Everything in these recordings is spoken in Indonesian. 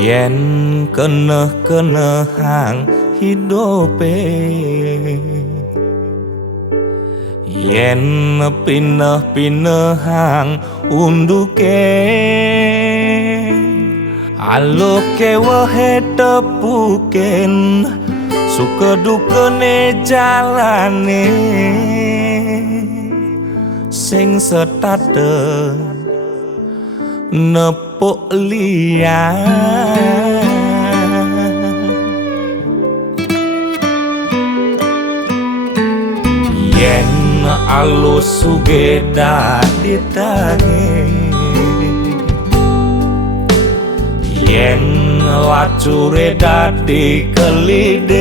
Yen keneh-kenehang hidope, yen pineh-pinehang unduke, aloke wae tepuken suka dukane jalane sing setate nepuk liyan. Yen alus suge dadi tangi, yen lacure dadi keliden,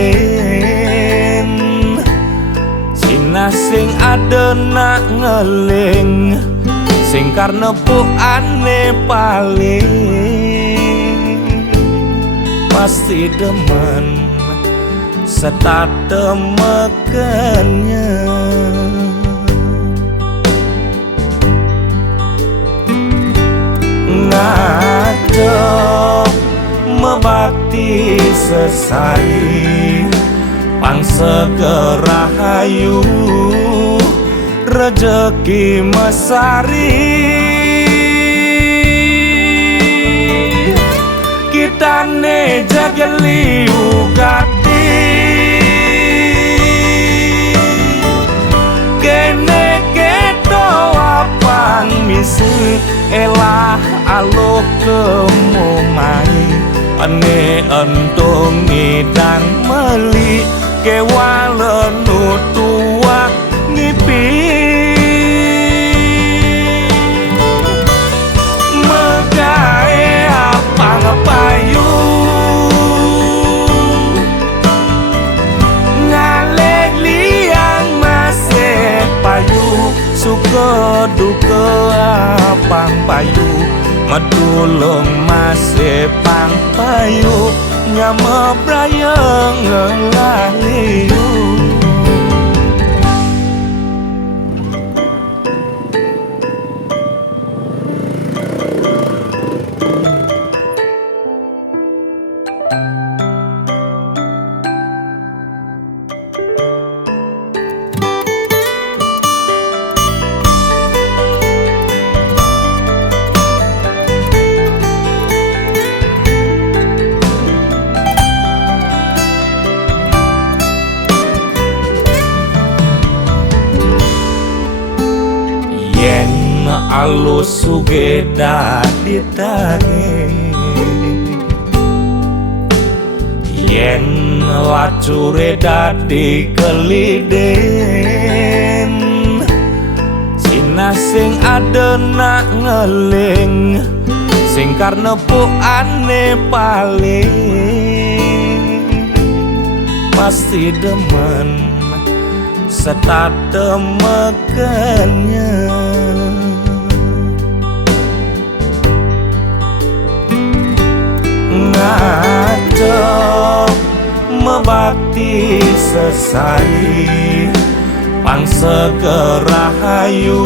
sinasing adena ngeling sing karnepukane paling pasti demen setatemekennya. Ngadep mebakti sesai pangsegera hayu rejeki mesari, kitane jageli ugati kene keto apang misi elah alo kemumai ane entung ngidang meli kewalen nutuak ngipi megae apang payu ngalek liang masih payu suka duka apang payu medulung masih pang payu nyama prayeng ngelaliu. Yen alus suge dadi tangi, yen lacure dadi keliden, sinasing adena ngeling sing karnepukane paling pasti demen setatemekennya. Ngadep mebakti sesai pangsegera hayu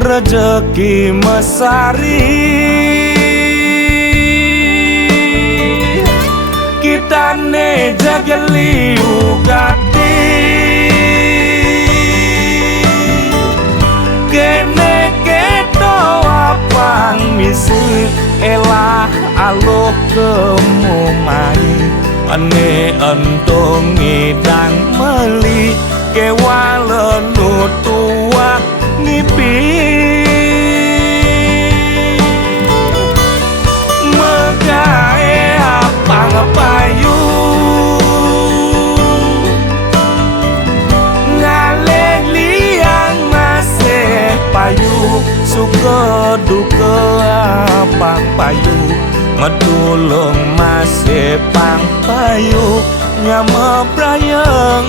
rejeki mesari, kitane jageli ugati kene keto apang misi elah alo kemumai ane entung ngidang meli kewalen nutuak ngipi megae apang payu ngalek liang masih payu suka duka apang payu medulung masih pang payu nyama prayeng